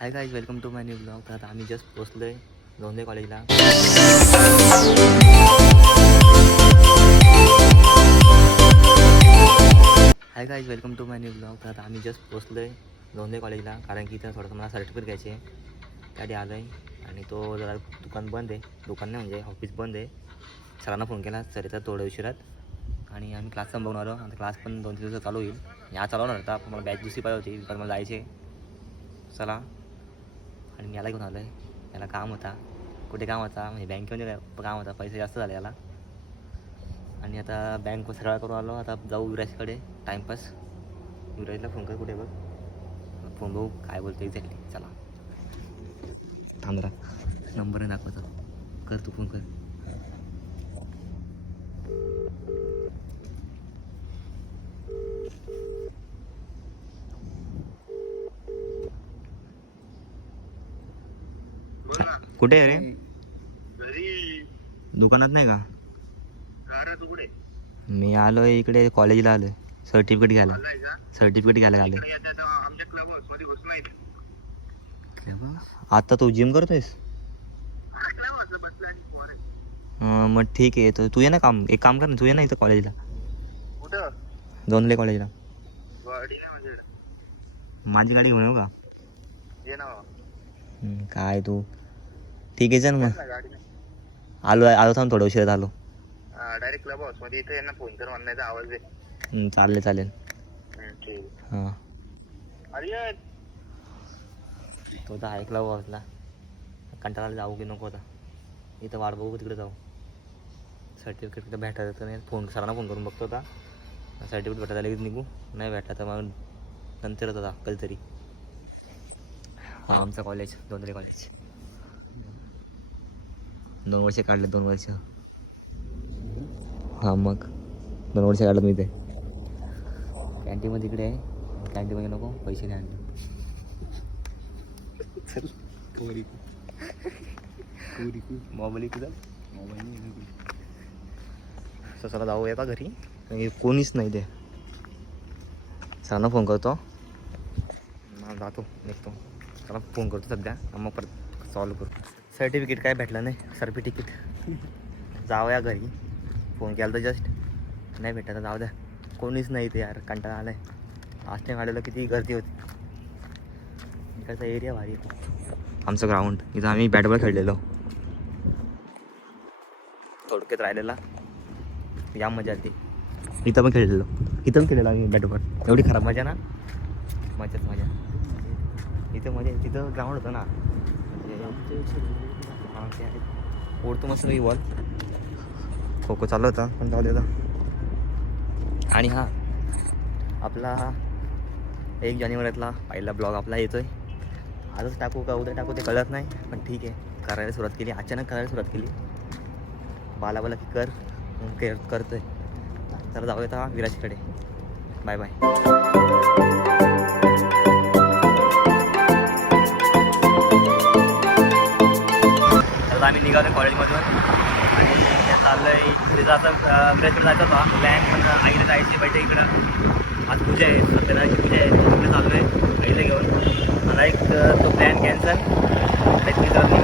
Hi guys welcome to my new blog तर आता आम्ही जस्ट पोचलो आहे लोंढे कॉलेजला hi guys welcome to my new blog तर आता आम्ही जस्ट पोचलो आहे लोंढे कॉलेजला कारण की इथं थोडंसं मला सर्टिफिकेट घ्यायचे आहे. त्यासाठी आलो आहे आणि तो जरा दुकान बंद आहे. दुकान नाही म्हणजे ऑफिस बंद आहे. सरांना फोन केला. सर येतात थोड्या उशिरात. आणि आम्ही क्लास पण आलो आता क्लास पण दोन तीन दिवसात चालू होईल. या चालवणार होता पण मला बॅच दुसरी पाहिजे होती. कारण मला जायचे चला. आणि याला घेऊन आलो आहे याला काम होता. कुठे काम होता? म्हणजे बँकेमध्ये काम होता. पैसे जास्त झाले याला. आणि आता बँक सरळ करून आलो. आता जाऊ विराजकडे टाईमपास विराजला फोन कर कुठे बघ. फोन बघू काय बोलतो एक्झॅक्टली चला. थांबरा नंबर दाखवतो. कर तू फोन कर बोल ना कुठे आहे रे? घरी. दुकानात नाही का? गारा तू कुठे मी आलो इकडे कॉलेजला आलो सर्टिफिकेट घ्यायला. का? सर्टिफिकेट घ्यायला आलो इकडे येतात तेव्हा आमच्या क्लबमध्ये घुस नाही आता तू जिम करतोयस? क्लब असं बसला आणि पोर आहे. अं, मग ठीक आहे. तर तू ये ना काम. एक काम कर ना तू ये ना इथं कॉलेजला कुठं? दोनले कॉलेजला माझी गाडी घेऊन येऊ का? ये ना काय तू? ठीक आहे चल मग. आलो आलो थांब थोडं उशिरात आलो. डायरेक्ट क्लब हाऊसमध्ये इथे यांना फोन कर म्हणण्याचा आवाज दे. हं, चालेल चालेल. हम्म, ठीक हां. अरे तो तर ऐकला जाऊ की नको आता. इथं वाट बघू तिकडे जाऊ. सर्टिफिकेट कुठं भेटायचं नाही. फोन सरांना फोन करून बघतो आता. सर्टिफिकेट भेटायला लगेच निघू. नाही भेटला तर मग नंतरच आता कधीतरी. हा आमचं कॉलेज दोनरे कॉलेज दोन वर्ष काढले दोन वर्ष. हां मग. दोन वर्ष काढलं मी ते कॅन्टीनमध्ये इकडे आहे. कॅन्टीनमध्ये नको पैसे नाही आणले मोबाईल चला जाऊया का घरी. कोणीच नाही ते सरांना फोन करतो. जातो निघतो. चला फोन करतो सध्या. मग परत सॉल्व करू. सर्टिफिकेट काय भेटलं नाही? सर्टिफिकेट जाऊया घरी. फोन केला तर जस्ट नाही भेटत तर जाऊ द्या कोणीच नाही ते यार कंटाळा आलाय. लास्ट टाइम आलेलं किती गर्दी होती. इकडचा एरिया भारी आमचं ग्राउंड इथं आम्ही बॅटबॉल खेळलेलो. थोडक्यात राहिलेला. या मजा आली. इथं पण खेळलेलो. इथं पण खेळलेलो आम्ही बॅटबॉल एवढी खराब मजा ना? मजाच मजा. इथं मजा. तिथं ग्राउंड होतं ना. ओढतो मस्त मी बॉल खो खो चालू होता पण जाऊ देता आणि हा आपला एक जानेवारीतला पहिला ब्लॉग आपला येतोय. आजच टाकू का उद्या टाकू ते कळत नाही पण ठीक आहे. करायला सुरुवात केली अचानक करायला सुरुवात केली. बाला बाला की कर मग कर करतोय. तर जाऊया आता विराजकडे. बाय बाय आम्ही निघालो कॉलेजमधून आणि चाललं आहे तिथे जायचं विराजकडे जायचं होता. प्लॅन पण आईला जायची पाहिजे इकडं. आज पूजा आहे सत्यनारायणची पूजा आहे. तिकडे चाललो आहे आईला घेऊन. मला एक तो प्लॅन कॅन्सल निघाल चला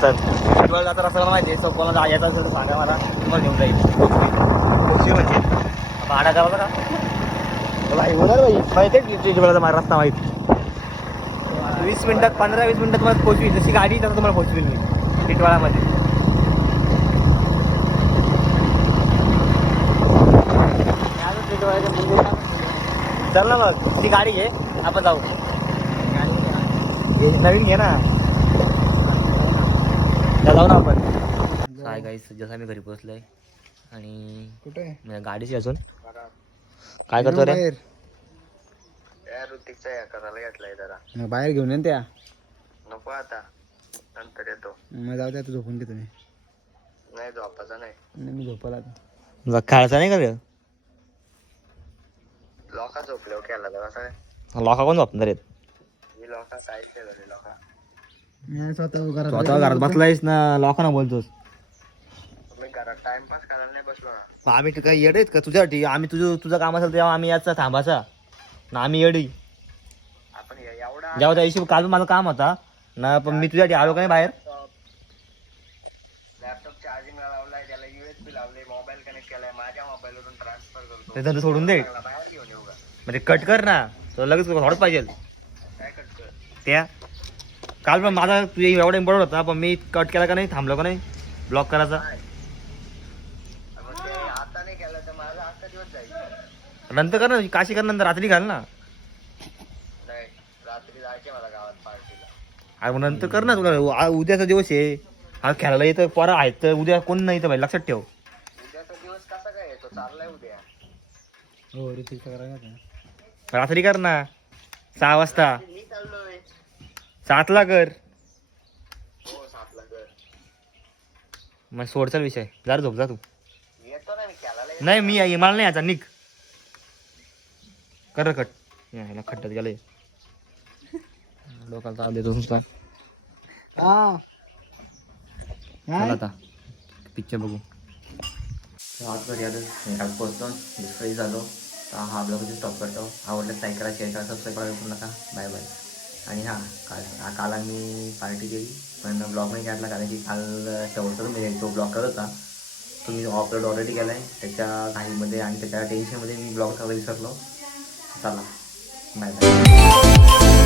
सर. किंवा आता रस्त्याला माहिती आहे. कोणाला यायचं असेल तर सांगा मला. तुम्हाला घेऊन जाईल. पोचवी म्हणजे? भाडा गावाला का? भाई होणार भाई माहिती आहे टिटवाळाचा माझा रस्ता माहीत. वीस मिनिटात पंधरा वीस मिनिटात तुम्हाला पोचवी जशी गाडी तसं तुम्हाला पोचवील मी. टिटवाळामध्ये. चल ना मग. तुझी गाडी घे. आपण जाऊ. नवीन घे ना. जाऊ ना आपण. काय जसं आम्ही घरी पोहोचलोय आणि कुठे गाडीची अजून. काय करतो रे? या ऋतिकचा या करायला घेतलाय जरा. मग बाहेर घेऊन ये ना त्या. नको आता. नंतर येतो. मग जाऊ द्या तू झोपून घे तुम्ही. नाही झोपायचा नाही. नाही, मी झोपायला आता. जा, खेळायचा नाही का रे? लोका झोपल्यावर केला कसं काय लोका कोण झोपणार आहेत? मी लोका काहीच केलं नाही लोका. नाही, स्वतः घरात स्वतः घरात बसलायस ना लोकांना बोलतोस. मी घरात टाइमपास करायला नाही बसलो ना. मग आम्ही काही येड आहेत का तुझ्यासाठी? आम्ही तुझं तुझं काम असेल तेव्हा आम्ही याचा थांबाचा ना आम्ही येडी. आपण ए- एवढा जेव्हा त्या दिवशी काल माझं काम होता. ना पण मी तुझ्यासाठी आलो का नाही बाहेर? लॅपटॉप चार्जिंगला लावलाय त्याला युएसबी लावले मोबाईल कनेक्ट केलाय माझ्या मोबाईलवरून ट्रान्सफर करतो. ते धंदा सोडून दे. चांगला बाहेर घेऊन येऊ का? म्हणजे कट कर ना तो लगेच थोडंच पाहिजे. काय त्या काल पण माझा तुझ्या एवढा इम्पॉर्टंट होता पण मी कट केला का नाही थांबलो का नाही? ब्लॉक करायचा. मग ते आता नाही केलं तर माझा अख्खा दिवस जाईल. नंतर कर ना काशी कर नंतर रात्री घाल ना. नाही रात्री जायचे मला गावात पार्टीला अरे मग नंतर कर ना तुला. आ- उद्याचा दिवस आहे. हा खेळायला येतं पोरं आहेत तर उद्या कोण नाही तर भाई लक्षात ठेव. उद्याचा दिवस कसा काय येतो? चाललाय उद्या. हो करायला. रात्री कर ना. सहा वाजता. मी चाललोय. सातला कर. हो सातला घर मग सोडचा विषय. जरा झोप जा तू. येतो ना मी खेळायला येतो. नाही मी मला नाही याचा निक कर कट. यायला खड्ड्यात गेले लोकांना ताप देतो नुसता. हा. चला आता. पिक्चर बघू. आज घरी आलो. घरात पोहोचलो. दुसरंही झालो तर हा ब्लॉग स्टॉप करतो. आवडलं लाईक करा शेअर करा सबस्क्राईब करायला विसरू नका. बाय बाय आणि हां काल हा काल आम्ही पार्टी केली. पण ब्लॉग नाही काढला कारण की काल शेवटचा मी तो ब्लॉग करत होता. तो मी अपलोड ऑलरेडी केला आहे त्याच्या घाईमध्ये आणि त्याच्या टेन्शनमध्ये मी ब्लॉग करायला विसरलो. चला बाय बाय